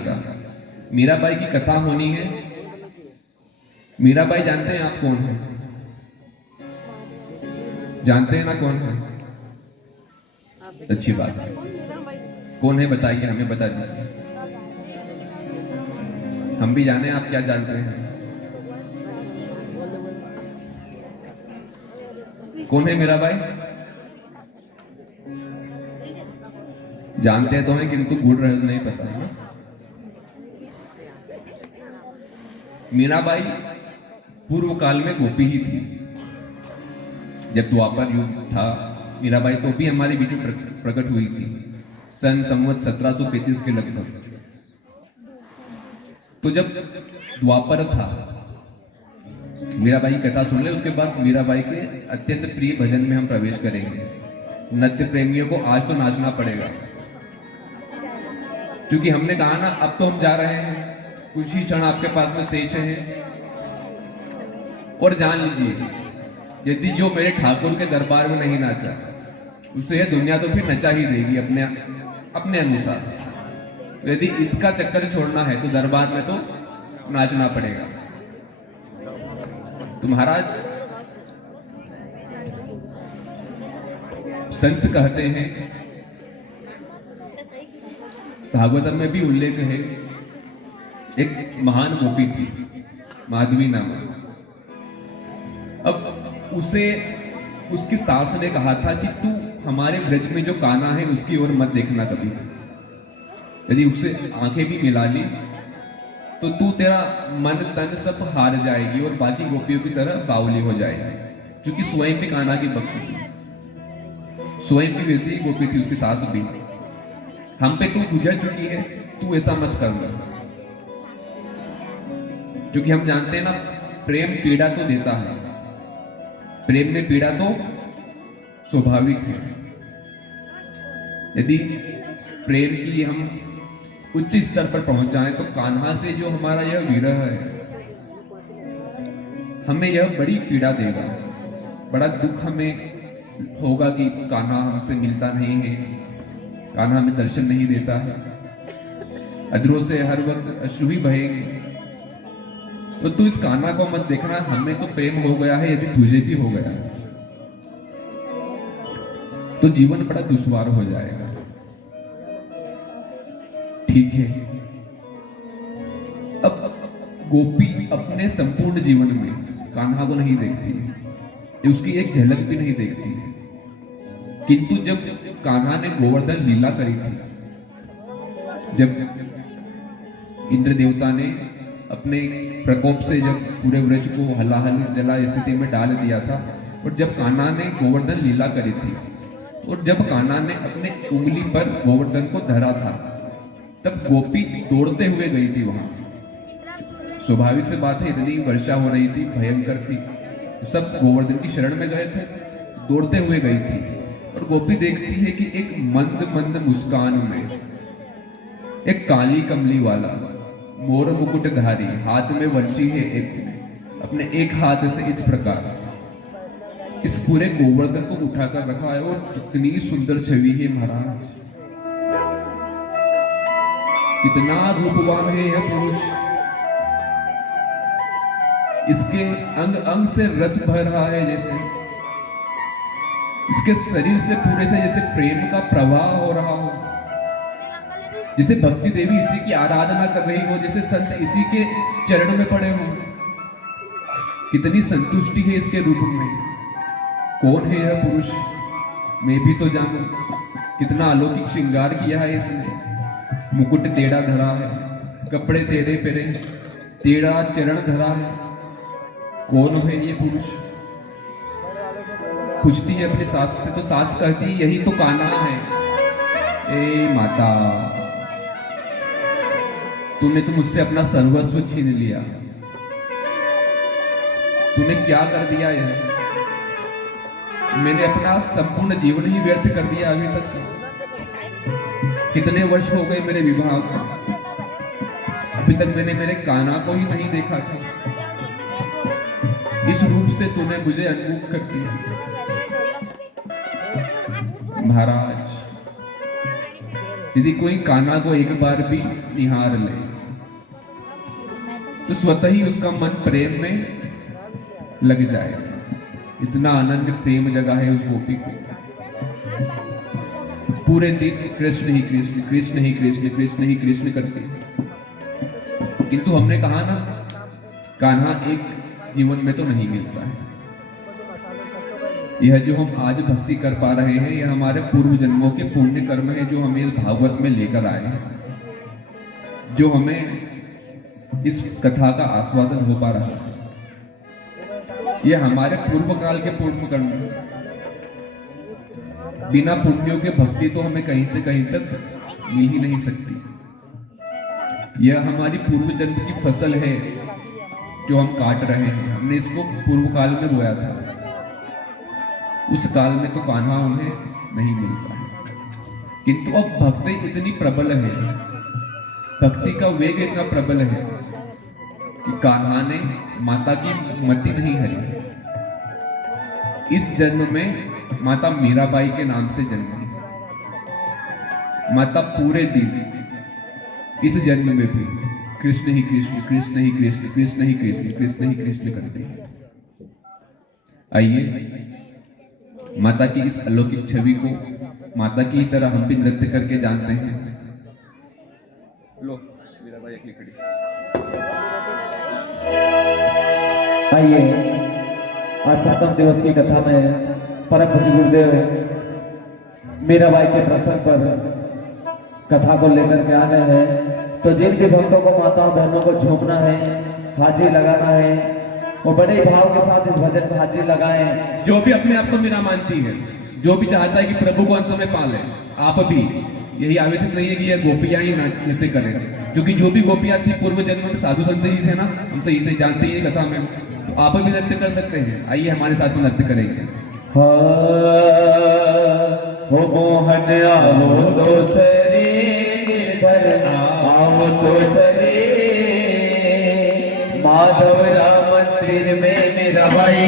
आता। मीराबाई की कथा होनी है। मीराबाई जानते हैं आप कौन है? जानते हैं ना कौन है? अच्छी बात है। कौन है बताइए, हमें बता दीजिए, हम भी जाने आप क्या जानते हैं। कौन है मीराबाई? जानते तो हैं किंतु गूढ़ रहस्य नहीं पता है ना। मीराबाई पूर्व काल में गोपी ही थी। जब द्वापर युग था, मीराबाई तो भी हमारे बीच में प्रकट हुई थी, सन संवत 1735 के लगभग। तो जब द्वापर था, मीराबाई की कथा सुन ले, उसके बाद मीराबाई के अत्यंत प्रिय भजन में हम प्रवेश करेंगे। नृत्य प्रेमियों को आज तो नाचना पड़ेगा, क्योंकि हमने कहा ना अब तो हम जा रहे हैं, कुछ ही क्षण आपके पास में शेष है। और जान लीजिए, यदि जो मेरे ठाकुर के दरबार में नहीं नाचा, उसे यह दुनिया तो फिर नचा ही देगी अपने अनुसार। तो यदि इसका चक्कर छोड़ना है तो दरबार में तो नाचना पड़ेगा। तो महाराज, संत कहते हैं, भागवतम में भी उल्लेख है, एक महान गोपी थी माधवी नामक। अब उसे उसकी सास ने कहा था कि तू हमारे ब्रज में जो कान्हा है उसकी ओर मत देखना कभी। यदि उससे आंखें भी मिला ली तो तू तेरा मन तन सब हार जाएगी और बाकी गोपियों की तरह बावली हो जाएगी, क्योंकि स्वयं भी कान्हा की भक्त थी, स्वयं भी वैसी ही गोपी थी, उसकी सास भी। हम पे तू गुजर चुकी है, तू ऐसा मत करना। क्योंकि हम जानते हैं ना, प्रेम पीड़ा तो देता है, प्रेम में पीड़ा तो स्वाभाविक है। यदि प्रेम की हम उच्च स्तर पर पहुंच जाएं तो कान्हा से जो हमारा यह विरह है, हमें यह बड़ी पीड़ा देगा, बड़ा दुख हमें होगा कि कान्हा हमसे मिलता नहीं है, कान्हा हमें दर्शन नहीं देता है, अधरों से हर वक्त अश्रु ही बहेंगे। तो तू इस कान्हा को मत देखना, हमें तो प्रेम हो गया है, यदि तुझे भी हो गया है तो जीवन बड़ा दुश्वार हो जाएगा। ठीक है। अब गोपी अपने संपूर्ण जीवन में कान्हा को नहीं देखती है, उसकी एक झलक भी नहीं देखती है। किंतु जब कान्हा ने गोवर्धन लीला करी थी, जब इंद्र देवता ने अपने प्रकोप से जब पूरे व्रज को हलाहल जला स्थिति में डाल दिया था, और जब कान्हा ने गोवर्धन लीला करी थी, और जब कान्हा ने अपने उंगली पर गोवर्धन को धरा था, तब गोपी दौड़ते हुए गई थी वहां। स्वाभाविक से बात है, इतनी वर्षा हो रही थी, भयंकर थी, सब गोवर्धन की शरण में गए थे, दौड़ते हुए गई थी। और गोपी देखती है कि एक मंद मंद मुस्कान में एक काली कमली वाला मोर मुकुटधारी, हाथ में वंशी है, एक अपने एक हाथ से इस प्रकार इस पूरे गोवर्धन को उठाकर रखा है। और कितनी सुंदर छवि है महाराज, कितना रूपवान है यह पुरुष। इसके अंग अंग से रस भर रहा है, जैसे इसके शरीर से पूरे से जैसे प्रेम का प्रवाह हो रहा हो, जैसे भक्ति देवी इसी की आराधना कर रही हो, जैसे संत इसी के चरण में पड़े हो। कितनी संतुष्टि है इसके रूप में। कौन है यह पुरुष, मैं भी तो जानूं। कितना अलौकिक श्रृंगार किया है इसने, मुकुट टेढ़ा धरा है, कपड़े टेढ़े पहने, टेढ़ा चरण धरा है। कौन है ये पुरुष? पूछती है अपनी सास से, तो सास कहती है यही तो कान्हा है। ए माता, तूने तो मुझसे अपना सर्वस्व छीन लिया, तूने क्या कर दिया यह? मैंने अपना संपूर्ण जीवन ही व्यर्थ कर दिया अभी तक। कितने वर्ष हो गए मेरे विवाह को, अभी तक मैंने मेरे कान्हा को ही नहीं देखा था। इस रूप से तूने मुझे अनमुख कर दिया। महाराज, यदि कोई कान्हा को एक बार भी निहार ले तो स्वतः ही उसका मन प्रेम में लग जाए। इतना अनन्य प्रेम जगा है उस गोपी को। पूरे दिन कृष्ण ही कृष्ण, कृष्ण ही कृष्ण, कृष्ण ही कृष्ण करती। किंतु हमने कहा ना, कान्हा एक जीवन में तो नहीं मिलता है। यह जो हम आज भक्ति कर पा रहे हैं, यह हमारे पूर्व जन्मों के पुण्य कर्म है जो हमें इस भागवत में लेकर आए हैं, जो हमें इस कथा का आस्वादन हो पा रहा है। यह हमारे पूर्व काल के पुण्य कर्म है। बिना पुण्यों के भक्ति तो हमें कहीं से कहीं तक मिल ही नहीं सकती। यह हमारी पूर्व जन्म की फसल है जो हम काट रहे हैं। हमने इसको पूर्व काल में बोया था, उस काल में तो कान्हा हमें नहीं मिलता है। किंतु अब भक्ति इतनी प्रबल है, भक्ति का वेग इतना प्रबल है कि कान्हा ने माता की मति नहीं हरी। इस जन्म में माता मीराबाई के नाम से जन्मी। माता पूरे दिन इस जन्म में भी कृष्ण ही कृष्ण, कृष्ण ही कृष्ण, कृष्ण ही कृष्ण, कृष्ण ही कृष्ण करती है। आइए माता की इस अलौकिक छवि को माता की तरह हम भी नृत्य करके जानते हैं। लो मीराबाई अकेली खड़ी। आइए आज 7वें दिवस की कथा में परम पूज्य गुरुदेव मीराबाई के प्रसंग पर कथा को लेकर के आ गए हैं। तो जिन भी भक्तों को, माताओं बहनों को झूमना है, हाजिरी लगाना है, वो बड़े भाव के साथ इस भजन में हाजिरी लगाएं। जो भी अपने आप को मीरा मानती है, जो भी चाहता है कि प्रभु को अंत में पाले, आप भी यही आवश्यक नहीं है कि यह गोपियां ही नृत्य करें, क्योंकि जो भी गोपियां थी पूर्व जन्म में साधु संत ही थे ना, हम तो इतने जानते ही कथा में, तो आप भी नृत्य कर सकते हैं। आइए हमारे साथ नृत्य करेंगे। हो मोहन आओ दोसरे गिरधर आओ दोसरे, माधव राम मंदिर में मीराबाई